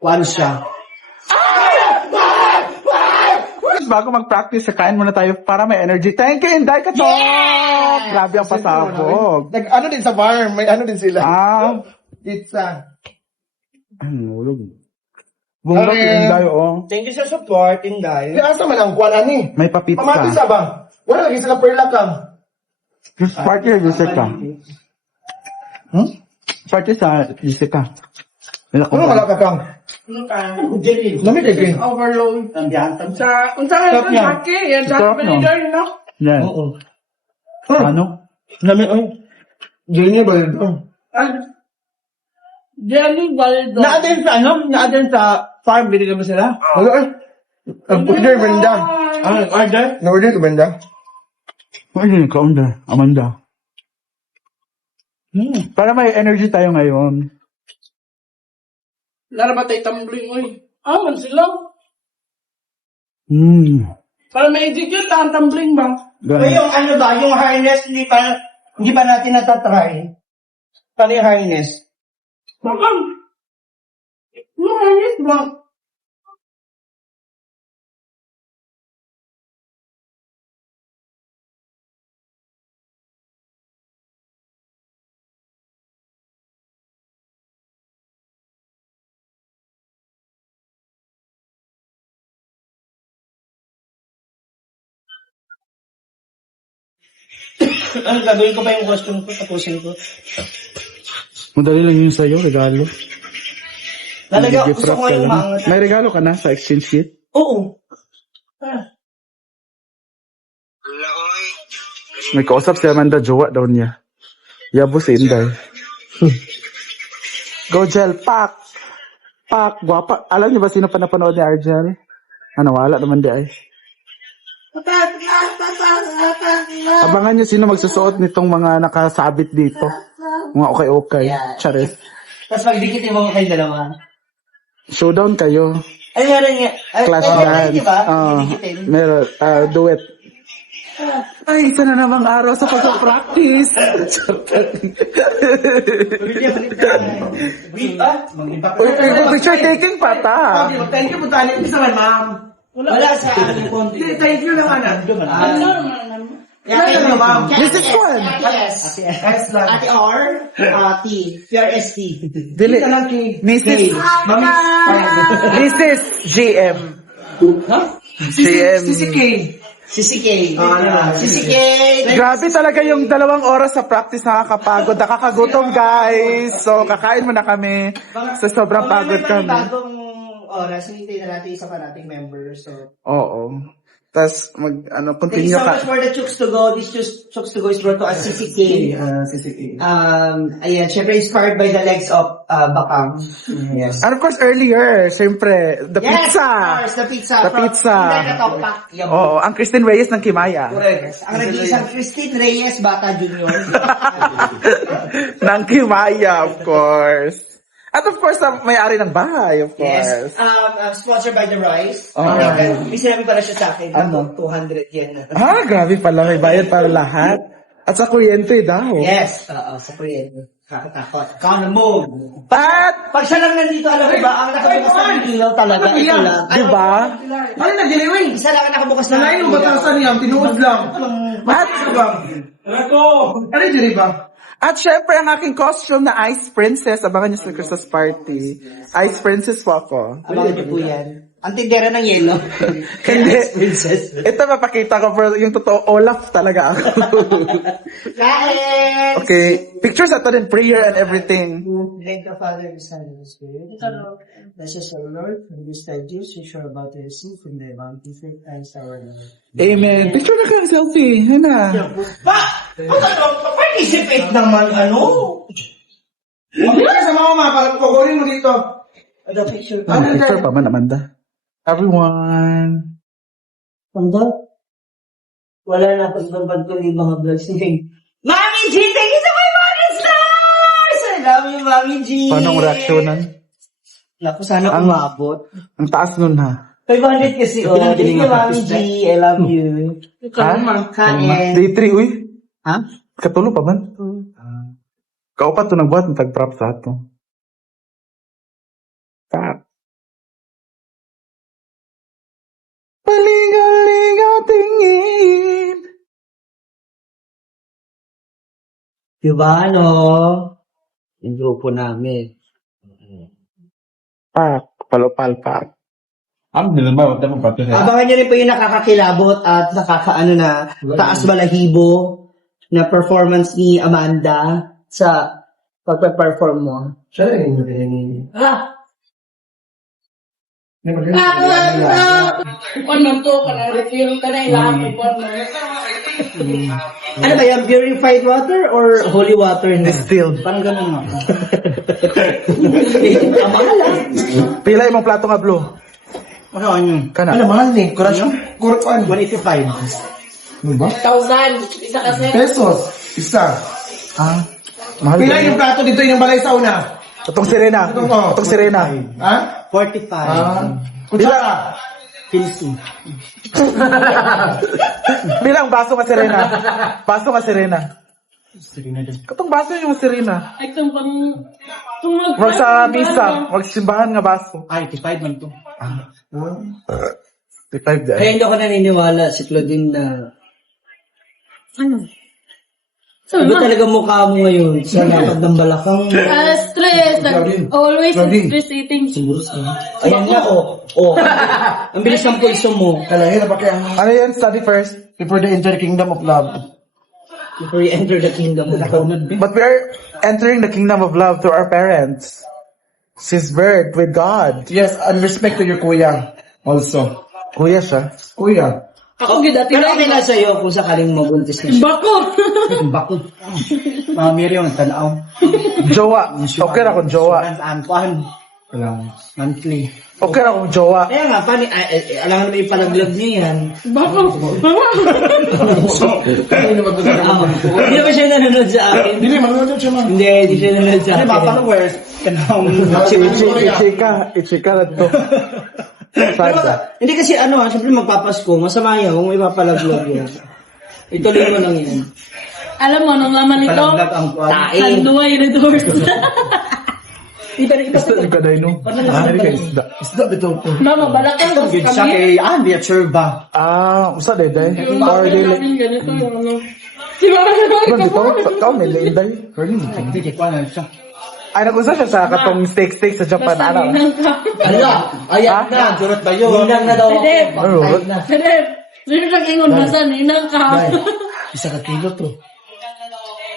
One siya. Bago mag-practice, kain muna tayo para may energy. Thank you, Inday Katok! Grabe ang pasabog. Ano din sa bar, may ano din sila. Pizza. Ang ulog. Bumulog yung Inday, oh. Thank you sa support, Inday. Kaya asa man ang kuwan, ani? May papitsa. Pamatisa ba? Wala lagi sila perla ka. Party sa Jessica. Party sa Jessica. Ano wala ka kang? Ano ka? Lamig lagi. Overload. Sa, kung saan Stop ito, yan. Jackie, yan, Stop, Jackie, no? Benidorm, no? Yan. Oo. Ano? Lamig, ay. Jenny ba yun? Jelly Baldo. Naadin sa ano? Naadin sa farm, binigyan mo sila? Wala ay. Order, benda. Order? Na-order ko, benda. Pwede ka, Amanda. Para may energy tayo ngayon. Lara ba tayo tumbling, uy? Man sila. Para may execute, ang tumbling ba? Ganun. yung ano ba, yung harness, hindi pa natin natatry. Paano yung harness? Bakang. Yung harness ba? Ano, gagawin ko pa yung costume ko, tapusin ko. Madali lang yun sa'yo, regalo. Talaga, Gift gusto wrap ko ka yung lang. maangat. May regalo ka na sa exchange kit? Oo. May kausap si Amanda, jowa daw niya. Yabo si Inday. Go Gel, pak! Pak, guwapa. Alam niyo ba sino pa napanood ni Argel? Ano, wala naman di ay. Abangan niyo sino magsusuot nitong mga nakasabit dito. Mga okay-okay. Charis. Tapos magdikitin mo kayo dalawa. Showdown kayo. Ay, meron nga. Class dance. Diba? Dikitin. Meron, duet. Ay, isa na namang araw sa pag-practice. Uy, picture taking pa ta. Thank you, punta niyo sa ma'am. Wala sa akin konti. Thank you naman. Yan, ma'am. This is fun. S lang. Ate R, T. Pure ST. Dili. Mrs. Mrs. GM. GM. Sisi K. Sisi K. Grabe talaga yung 2 oras sa practice, nakakapagod. Nakakagutom, guys. So, kakain muna kami. So, sobrang pagod kami. Bagong oras, hinintay na natin isa pa nating member. So, Oo. Tapos, thank you continue so ka. much for the Chooks to Go. This Chooks to Go is brought to us CCK. Ayan, syempre inspired by the legs of Bakang. Yes. And of course, earlier, siyempre, the Yes, pizza. of course, the pizza. The pizza. Yum. Oo, ang Christine Reyes ng Kimaya. Yes. Ang nag-iisang Christine Reyes, Bata Junior. ng Kimaya, of course. At of course, may-ari ng bahay, of course. Yes. Sponsored by The Rice. Oh. May sinabi pala siya sa akin, Ano? 200 yen. Grabe pala. May bayad para lahat. At sa kuryente daw. Yes. Sa kuryente. Kakatakot. Count move. But, Pag siya lang nandito, alam mo ba, ang nakabukas ng ilaw talaga, ito lang. di ba? Ano na, Jeriwin? Isa lang ang nakabukas ng Nalain mo batasan niya, tinuod lang. At, Ano, Jeri ba? at syempre, ang aking costume na Ice Princess. Abangan niyo sa Christmas party. Ice Princess po ako. Abangan niyo po yan. Ang tindera ng yelo. Hindi. Princess. Ito mapakita ko, pero yung totoo, Olaf talaga ako. Kain! Okay. Pictures at din, prayer and everything. Thank the Father, the Son, and the Spirit. Bless us, O Lord, from this time to we sure about to receive from the bounty of Christ our Lord. Amen. Picture na ka, selfie. Hana. Participate naman, ano? Hindi ka sa mama, para kukunin mo dito. The picture. Picture pa man, Amanda. Everyone. Panda? Wala na pagbabad ko yung mga vlogs niya. Mami G! Thank you so much, Mami Stars! I love you, Mami G! Paano ang reaksyonan? Naku, sana umabot. Ang taas nun, ha? 500 kasi, oh. Thank you, Mami G. I love you. Ha? Kain. Day 3, uy. Ha? Katulo pa man. Kaupat to nagbuhat ng tag-prop sa ato. Diba, no? Yung grupo namin. Palopalpak. Ang naman, wala mo pati na. Abangan nyo rin po yung nakakakilabot at nakakaano na taas balahibo na performance ni Amanda sa pagpe-perform mo. Siya na yung Kung man to, kanang refill ka na ilang kung man. Ano ba yan? Purified water or holy water? Distilled. Parang ganun nga. Pila imong plato nga blue. Ano yun? Kana. Ano, mahal ni? Kurasyon? Kurasyon. 185. Ano ba? 1,000. Isa kasi. Pesos. Isa. Ah. Mahal Pila din. yung plato dito yung balay sa una? Itong sirena. Itong sirena. Ha? 45. Kutsara. Pilsi. Bilang baso nga sirena. Baso nga sirena. Katong baso yung sirena. Ay, itong pang... Wag sa misa. Wag sa simbahan nga baso. Ay, 85 man to. 55 Kaya dyan. hindi ako naniniwala si Claudine na Sabi iba mo, talaga mukha mo ngayon sa lapad ng balakang. stress. Always Claudine. stress eating. Siguro sa ayan nga, ang bilis ng pulso mo. Kalahin na ba kaya ang... Ano yan? Study first. Before the enter kingdom of love. Before you enter the kingdom of God. But we are entering the kingdom of love through our parents. Since birth with God. Yes, and respect to your kuya. Also. Kuya siya. Kuya. Ako gidati Pero lang. okay na sa'yo kung sakaling mabuntis na siya. Bako. Bako. Mga Miriam, tanaw. Jowa. Okay na kung jowa. Anpan. Alam. Monthly. Okay na kung jowa. Kaya nga, alam nga naman ipalaglag niya yan. Bako. Mama. Hindi ba siya nanonood sa akin? Hindi, manunood siya man. Hindi siya nanonood sa akin. Followers. Ichika na to. Pero, hindi kasi siyempre magpapasko, masama yan kung ipapalaglag yan. Ituloy mo lang yan. Alam mo, nung laman nito, Palaglag ang kuwan. handuay na doors. Iba Isda yung kaday no? Hindi ka isda. Isda bito po. Mama, balakang Ito, good siya kay Andy at Sherba. Usa day. Yung Or bakit day namin ganito yung ano. Si Mama Diba naman dito? Ikaw may lainday. Hindi, kay Kwan siya. Ay, nag-usa siya sa katong steak sa Japan. Basta Ano? ninang ka. Ala, ayan na. Jurot ba yun? Ninang na daw ako. Hindi. Ano? Patay na. Hindi. Sino nang ingon basta ninang ka. Isa ka kilo to.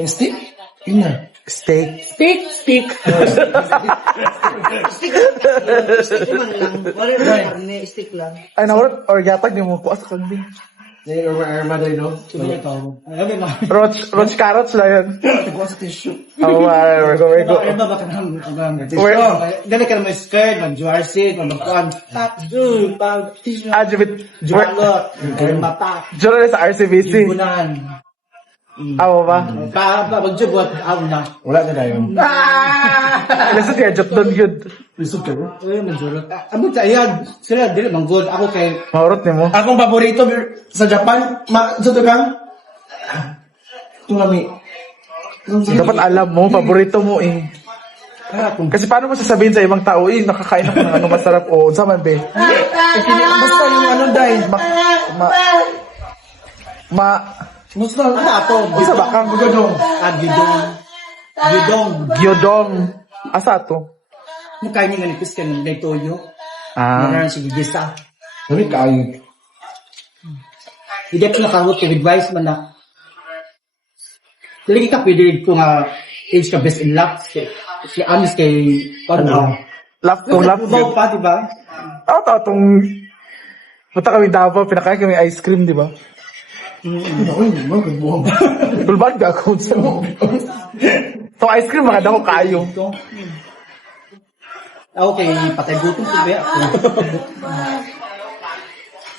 Yung stick? Yun na. Steak. Stick. Stick man lang. Wala na karne, stick lang. Ay, nawala. Or yatag, di mo kuha sa kambing. Then, over arma day, no? Alam mo, Roach carrots lang yan. Kuha sa tissue. Oh, we're go. Ano ba baka naman Where- dali ka naman skirt, mag-jersey, mag-kuan. Pag Jimit. balot, mata, Juro na sa RCBC. bunan. Awa ba? Magjubot, aw na. Wala na tayo. Kasi kaya jot doon yun. Lisod ka bro? Uy, manjurot. Amo tayan, sila dili man good. Ako kay Maurot niyo mo. Akong paborito sa Japan, sa Dugang? Tulami. Dapat alam mo, paborito mo eh. Kasi paano mo sasabihin sa ibang tao, nakakain ako ng ano masarap o sa man be? Basta yung ano dahil. Musta na ato. Isa ba kang Magadong. Gidong. gyodong? Asa to? Mukha niya nga nipis ka ng toyo. Ah. Meron si Gisa. Sabi kayo. Hindi ko nakahot ko advice man na. Dili ka pwede ko nga age ka best in luck. Si Amis kay ano. Laugh to laugh. Baw pa, di ba? Itong... Punta kami Davao, pinakain kami ice cream, di ba? Uy, magbuwang. Tulbad ka ako sa mo. Itong ice cream, mga dako kayo. Okay, patay gutom ko ba?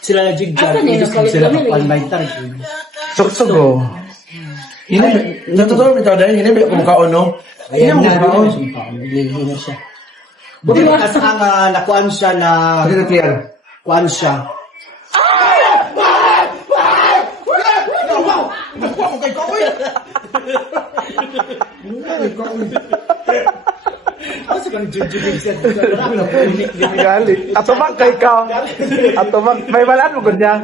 Sila na jig-jag. Asan yun? Sila Nakalit pa kami. palmaitar. Sugsug Natotoo ito dahil, hindi ko mukhaon, no? Ayan Hindi na. mo mukhaon. Hindi na siya. Buti ba kasi ang nakuan siya na Pagkakatiyan. kuan siya. Ano kang jig-jig siya? Gali. Atumang kay ka. Atumang. May balaan mo gud niya.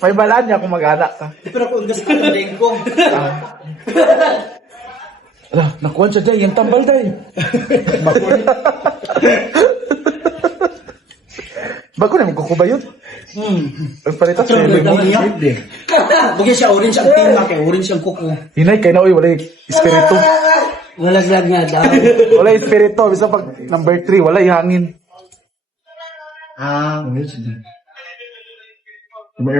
May balaan niya kung mag-anak ka. Pero kung gusto ko ng lingkong. Ala, nakuha siya day, yung tambal day. Bago na, magkukuba yun. Pagpalitan sa mo. Bugyan siya orange ang tema kay orange ang kuko. Hinay, kaya na uy, wala yung espiritu. Malaglag nga daw. Wala yung espiritu. Bisa pag number 3, wala yung hangin. Ah, May